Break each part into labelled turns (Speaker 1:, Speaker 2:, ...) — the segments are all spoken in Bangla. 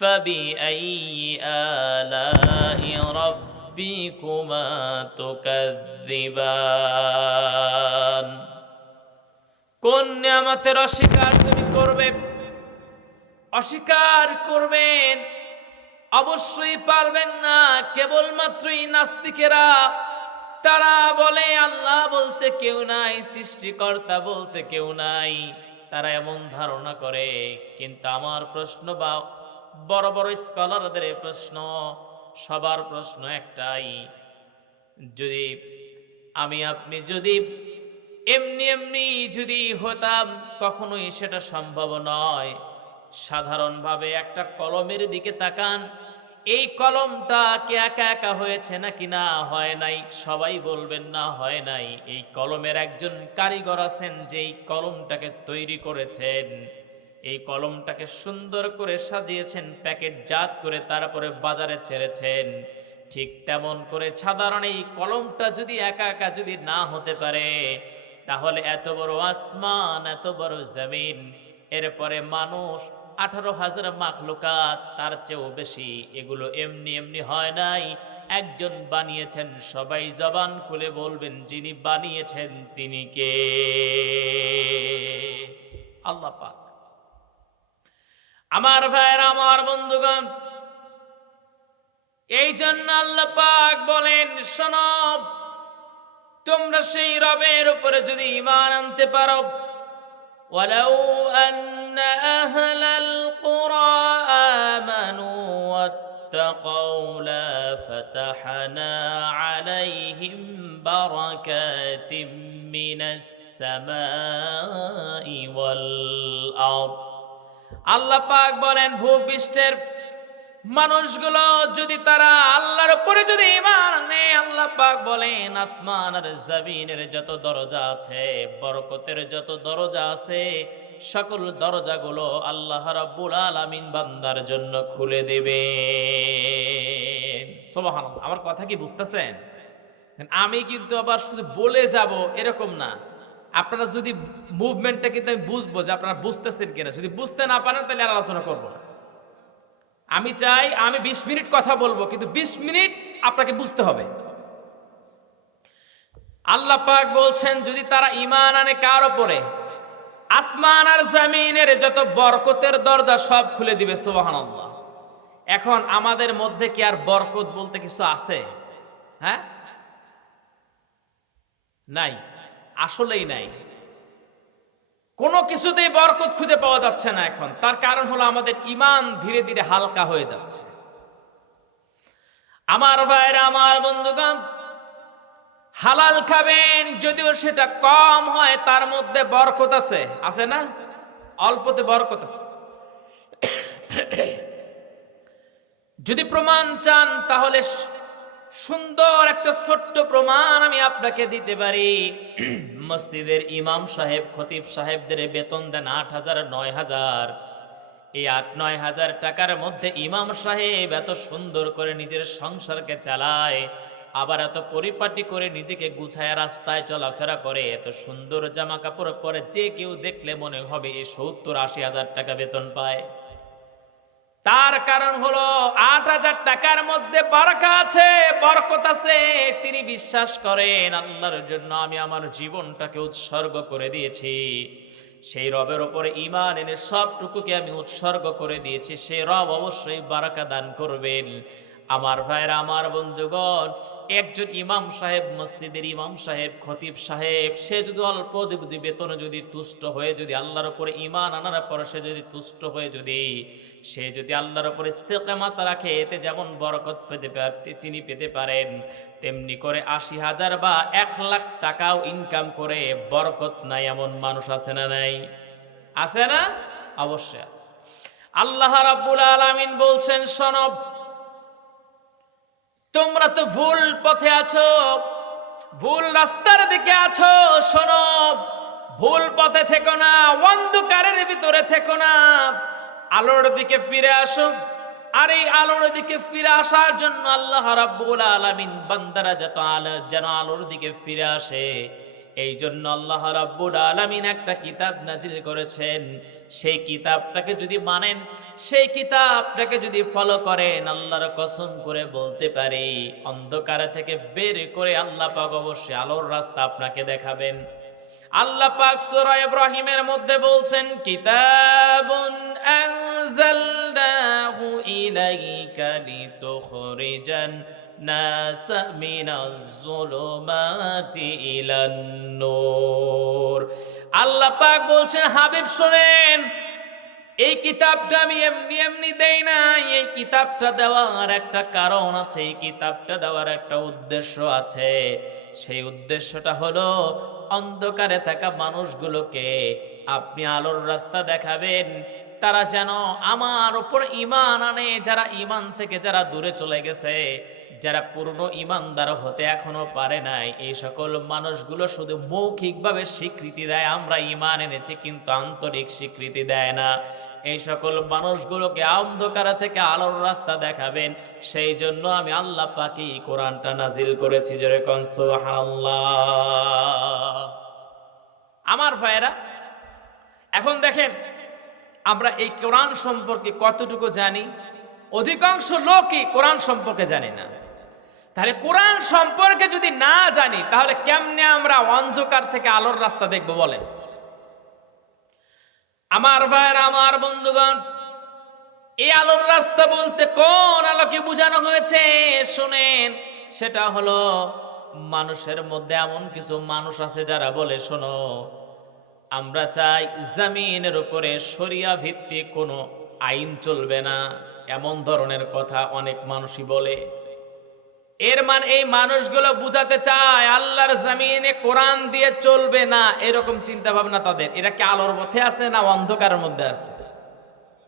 Speaker 1: فبأي آلاء ربكما تكذبان কোন নিয়ামতের অস্বীকার তুমি করবে অস্বীকার করবেন অবশ্যই পারবেন না কেবলমাত্রই নাস্তিকেরা তারা বলে আল্লাহ বলতে কেউ নাই সৃষ্টিকর্তা বলতে কেউ নাই তারা এমন ধারণা করে কিন্তু আমার প্রশ্ন বা বড় বড় স্কলারদের প্রশ্ন, সবার প্রশ্ন একটাই, যদি আমি, আপনি যদি এমনি এমনি যদি হতাম, কখনোই সেটা সম্ভব নয়। সাধারণভাবে একটা কলমের দিকে তাকান, এই কলমটা কে একা একা হয়েছে নাকি না হয় নাই? সবাই বলবেন, না, হয় নাই। এই কলমের একজন কারিগর আছেন, যেই কলমটাকে তৈরি করেছেন। এই কলমটাকে সুন্দর করে সাজিয়েছেন, প্যাকেট জাত করে তারপরে বাজারে ছেড়েছেন। ঠিক তেমন করে সাধারণ এই কলমটা যদি একা একা যদি না হতে পারে, তাহলে এত বড় আসমান, এত বড় জমিন, এরপরে মানুষ আঠারো হাজার মাখলুকাত, তার চেয়েও বেশি, এগুলো এমনি এমনি হয় নাই। একজন বানিয়েছেন, সবাই জবান খুলে বলবেন, যিনি বানিয়েছেন তিনি কে? আল্লাহ আমার ভাইয়ের আমার বন্ধুগণ এই জন্য আল্লাহ পাক বলেন শোনব তোমরা সেই রবের উপরে যদি ইমান আনতে পারো ولو أن أهل القرى آمنوا واتقوا لفتحنا عليهم بركات من السماء আল্লাহ পাক বলেন, ভূপৃষ্ঠের মানুষগুলো যদি তারা আল্লাহর উপরে যদি ইমান আনে, আল্লাহ পাক বলেন, আসমান আর জমিনের যত দরজা আছে, বরকতের যত দরজা আছে, সকল দরজাগুলো আল্লাহ রাব্বুল আলামিন বান্দার জন্য খুলে দেবে সুবহানাল্লাহ। আমার কথা কি বুঝতেছেন? আমি কিন্তু আবার শুধু বলে যাব, এরকম না। আপনারা যদি মুভমেন্টটা কিন্তু আমি বুঝব যে আপনারা বুঝতেছেন কিনা। যদি বুঝতে না পারেন, তাহলে আর আলোচনা করব না। আমি চাই, আমি ২০ মিনিট কথা বলব, কিন্তু ২০ মিনিট আপনাকে বুঝতে হবে। আল্লাহ পাক বলছেন, যদি তারা ইমান আনে কার ওপরে আসমান আর জামিনের যত বরকতের দরজা সব খুলে দিবে, সুবহানাল্লাহ। এখন আমাদের মধ্যে কি আর বরকত বলতে কিছু আছে? হ্যাঁ? নাই। আসলেই নাই। কোনো কিছুতেই বরকত খুঁজে পাওয়া যাচ্ছে না এখন। তার কারণ হলো আমাদের ইমান ধীরে ধীরে হালকা হয়ে যাচ্ছে। আমার ভাইরা, আমার বন্ধুগণ, হালাল খাবেন যদিও সেটা কম হয়, তার মধ্যে বরকত আছে। আছে না? অল্পতে বরকত আছে। যদি প্রমাণ চান, তাহলে সুন্দর একটা ছোট্ট প্রমাণ আমি আপনাকে দিতে পারি। মসজিদের ইমাম সাহেব খতিব সাহেবদের বেতন দেন আট হাজার নয় হাজার। এই আট নয় হাজার টাকার মধ্যে ইমাম সাহেব এত সুন্দর করে নিজের সংসারকে চালায় আবার এত পরিপাটি করে নিজেকে গুছায় রাস্তায় চলাফেরা করে এত সুন্দর জামা কাপড় পরে যে কেউ দেখলে মনে হবে এই সত্তর আশি হাজার টাকা বেতন পায়। তার কারণ হলো আট হাজার টাকার মধ্যে বরকা আছে, বরকত আছে। তিনি বিশ্বাস করেন, আল্লাহর জন্য আমি আমার জীবনটাকে উৎসর্গ করে দিয়েছি। সেই রবের ওপরে ইমান এনে সবটুকুকে আমি উৎসর্গ করে দিয়েছি। সেই রব অবশ্যই বারাকা দান করবেন। আমার ভাইরা আমার বন্ধুগণ, একজন ইমাম সাহেব, মসজিদের ইমাম সাহেব, খতিব সাহেব, সে যদি অল্প যদি বেতনে যদি তুষ্ট হয়ে যদি আল্লাহর উপরে ইমান আনার পর সে যদি তুষ্ট হয়ে যদি, সে যদি আল্লাহর উপরে ইস্তেকামাত রাখে, এতে যেমন বরকত পেতে তিনি পেতে পারেন। তেমনি করে আশি হাজার বা এক লাখ টাকাও ইনকাম করে বরকত নাই, এমন মানুষ আছে না নাই? আছে না? অবশ্যই আছে। আল্লাহ রাব্বুল আলামিন বলছেন সনব তোমরা তো ভুল পথে আছো, ভুল রাস্তার দিকে আছো, শোনো, ভুল পথে থেকো না, অন্ধকারের ভিতরে থেকো না, আলোর দিকে ফিরে আসো। আর এই আলোর দিকে ফিরে আসার জন্য আল্লাহ রাব্বুল আলামিন বান্দারা যত আলো যেন আলোর দিকে ফিরে আসে এই জন্য আল্লাহ রাব্বুল আলামিন একটা কিতাব নাজিল করেছেন। সেই কিতাবটাকে যদি মানেন, সেই কিতাবটাকে যদি ফলো করেন, আল্লাহর কসম করে বলতে পারি, অন্ধকার থেকে বের করে আল্লাহ পাক অবশ্যই আলোর রাস্তা আপনাকে দেখাবেন। আল্লাহ পাক সূরা ইব্রাহিমের মধ্যে বলছেন, কিতাবুন আনজালনাহু ইলাইকা লিতুখরিজান নাস মিনাজ যুলুমাতি ইলান নূর আল্লাহ পাক বলছেন, হাবিব শুনেন, এই কিতাবটা আমি এমনি এমনি দেই না এই কিতাবটা দেওয়ার একটা কারণ আছে, এই কিতাবটা দেওয়ার একটা উদ্দেশ্য আছে। সেই উদ্দেশ্যটা হলো, অন্ধকারে থাকা মানুষগুলোকে আপনি আলোর রাস্তা দেখাবেন, তারা যেন আমার উপর ইমান আনে, যারা ইমান থেকে যারা দূরে চলে গেছে যারা পূর্ণ ইমানদার হতে এখনও পারে নাই, এই সকল মানুষগুলো শুধু মৌখিকভাবে স্বীকৃতি দেয়, আমরা ইমান এনেছি কিন্তু আন্তরিক স্বীকৃতি দেয় না। এই সকল মানুষগুলোকে অন্ধকার থেকে আলোর রাস্তা দেখাবেন, সেই জন্য আমি আল্লাহ পাকি কোরআনটা নাজিল করেছি যেরকম সুবহানাল্লাহ। আমার ভাইয়েরা, এখন দেখেন, আমরা এই কোরআন সম্পর্কে কতটুকু জানি? অধিকাংশ লোকই কোরআন সম্পর্কে জানি না। তাহলে কোরআন সম্পর্কে যদি না জানি, তাহলে কেমনে আমরা অন্ধকার থেকে আলোর রাস্তা দেখব বলেন? আমার ভাইয়ের, আমার বন্ধুগণ, এই আলোর রাস্তা বলতে কোন আলোকে বোঝানো হয়েছে? শুনেন, সেটা হলো মানুষের মধ্যে এমন কিছু মানুষ আছে যারা বলে, শোনো, আমরা চাই জামিনের উপরে শরিয়া ভিত্তিক কোনো আইন চলবে না। এমন ধরনের কথা অনেক মানুষই বলে। এর মানে এই মানুষগুলো বুঝাতে চায়, আল্লাহর জামিনে কোরআন দিয়ে চলবে না, এরকম চিন্তা ভাবনা তাদের। এরা কি আলোর পথে আছে না অন্ধকারের মধ্যে আছে?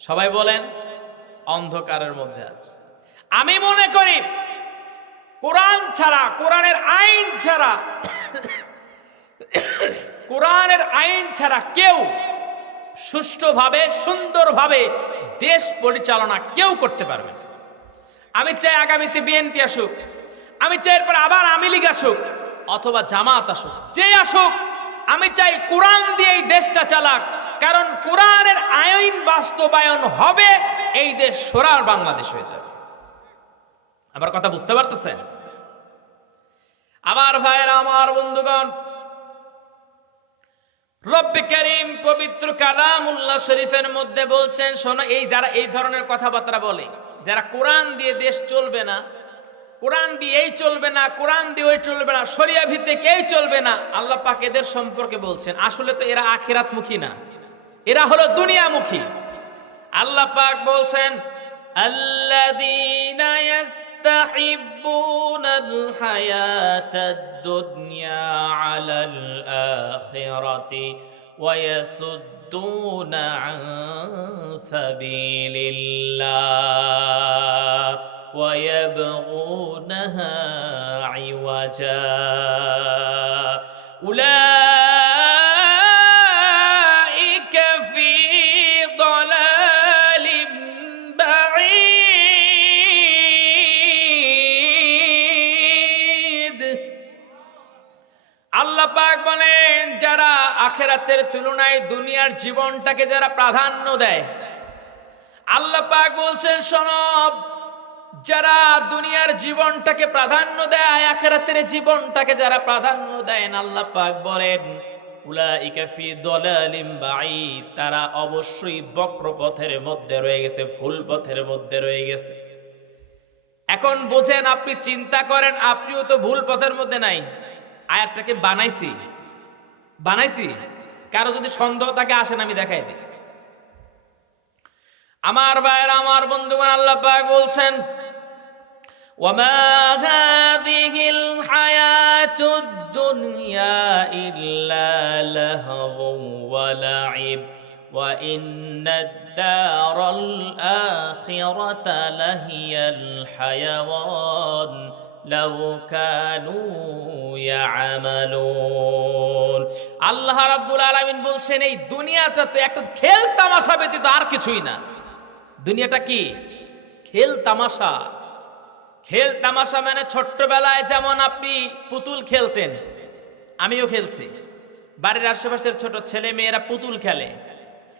Speaker 1: সবাই বলেন, অন্ধকারের মধ্যে আছে। আমি মনে করি, কোরআন ছাড়া, কোরআনের আইন ছাড়া, কোরআনের আইন ছাড়া কেউ সুষ্ঠুভাবে, সুন্দরভাবে দেশ পরিচালনা কেউ করতে পারবে না। আমি চাই আগামীতে বিএনপি আসুক। আমি চাই এরপর আবার আওয়ামী লীগ আসুক অথবা জামাত আসুক। যে আসুক, আমি চাই কোরআন দিয়ে এই দেশটা চালাক। কারণ কোরআনের আইন বাস্তবায়ন হবে, এই দেশ সোরার বাংলাদেশ হয়ে যাবে। আমার কথা বুঝতে পারতেছেন? আমার ভাইয়েরা, আমার বন্ধুগণ, রব্বে করিম পবিত্র কালামুল্লাহ শরীফের মধ্যে বলছেন, শোনো, এই যারা এই ধরনের কথাবার্তা বলে যারা কোরআন দিয়ে দেশ চলবে না, কোরআন দিয়ে এই চলবে না, কোরআন দিয়ে ওই চলবে না, শরিয়া ভিত্তিক এই চলবে না, আল্লাহ পাক এদের সম্পর্কে বলছেন, আসলে তো এরা আখিরাতমুখী না, এরা হলো দুনিয়ামুখী। আল্লাহ পাক বলছেন আখিরাতি ويصدون عن سبيل الله ويبغونها عوجا. أولئك আল্লাহ পাক বলেন, যারা আখেরাতের তুলনায় দুনিয়ার জীবনটাকে যারা প্রাধান্য দেয়, আল্লাহ পাক বলছেন সনব যারা দুনিয়ার জীবনটাকে প্রাধান্য দেয়, আখেরাতের জীবনটাকে যারা প্রাধান্য দেয় আল্লাহ পাক বলেন তারা অবশ্যই বক্র পথের মধ্যে রয়ে গেছে ফুল পথের মধ্যে রয়ে গেছে। এখন বোঝেন, আপনি চিন্তা করেন, আপনিও তো ভুল পথের মধ্যে নাই। আয়াতটাকে বানাইছি বানাইছি কারো যদি সন্দেহ থাকে আসেন আমি দেখাই দিই আমার ভাইয়ের আমার বন্ধুগণ আল্লাহ পাক বলছেন وما هذه الحياة الدنيا إلا لهو ولعب وإن الدار الآخرة لهي الحيوان লাউ কানু ইয়ামালুন। আল্লাহ রাব্বুল আলামিন বলছেন, এই দুনিয়াটা তো একটা খেল তামাশা ব্যতীত আর কিছুই না। দুনিয়াটা কি? খেল তামাশা। খেল তামাশা মানে ছোট্টবেলায় যেমন আপনি পুতুল খেলতেন, আমিও খেলছি। বাড়ির আশেপাশের ছোট ছেলে মেয়েরা পুতুল খেলে।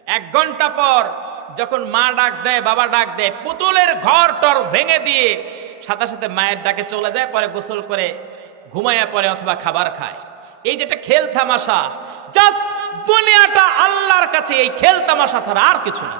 Speaker 1: এক ঘণ্টা পর যখন মা ডাক দেয়, বাবা ডাক দেয়, পুতুলের ঘর টর ভেঙে দিয়ে সাথে সাথে মায়ের ডাকে চলে যায়, পরে গোসল করে ঘুমাইয়া পরে অথবা খাবার খায়। এই যেটা খেল তামাশা, জাস্ট দুনিয়াটা আল্লাহর কাছে, এই খেল তামাশা ছাড়া আর কিছু না।